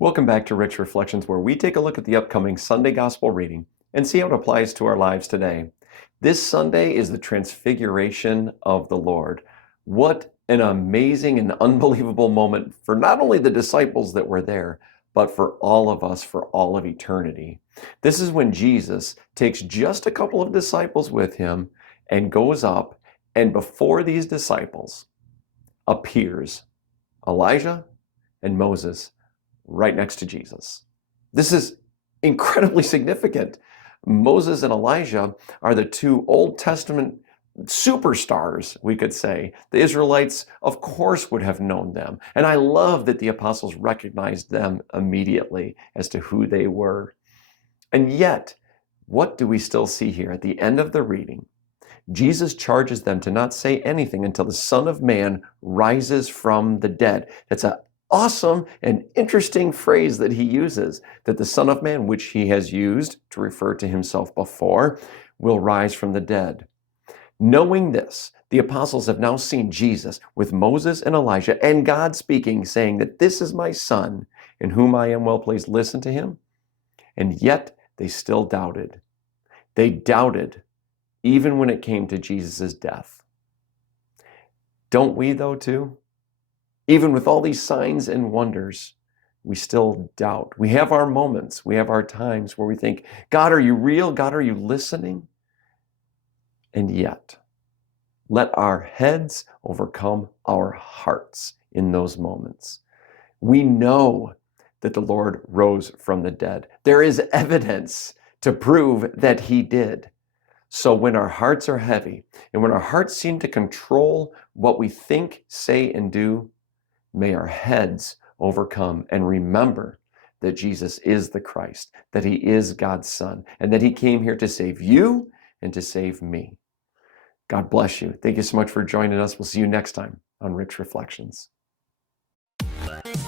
Welcome back to Rich Reflections, where we take a look at the upcoming Sunday Gospel reading and see how it applies to our lives today. This Sunday is the Transfiguration of the Lord. What an amazing and unbelievable moment for not only the disciples that were there, but for all of us for all of eternity. This is when Jesus takes just a couple of disciples with him and goes up, and before these disciples appears Elijah and Moses right next to Jesus. This is incredibly significant. Moses and Elijah are the two Old Testament superstars, we could say. The Israelites, of course, would have known them. And I love that the apostles recognized them immediately as to who they were. And yet, what do we still see here at the end of the reading? Jesus charges them to not say anything until the Son of Man rises from the dead. That's an awesome and interesting phrase that he uses, that the Son of Man, which he has used to refer to himself before, will rise from the dead. Knowing this, the apostles have now seen Jesus with Moses and Elijah and God speaking, saying that this is my Son in whom I am well pleased. Listen to him. And yet they still doubted. They doubted even when it came to Jesus' death. Don't we though too? Even with all these signs and wonders, we still doubt. We have our moments, we have our times where we think, God, are you real? God, are you listening? And yet, let our heads overcome our hearts in those moments. We know that the Lord rose from the dead. There is evidence to prove that he did. So when our hearts are heavy and when our hearts seem to control what we think, say, and do, may our heads overcome and remember that Jesus is the Christ, that he is God's Son, and that he came here to save you and to save me. God bless you. Thank you so much for joining us. We'll see you next time on Rich Reflections.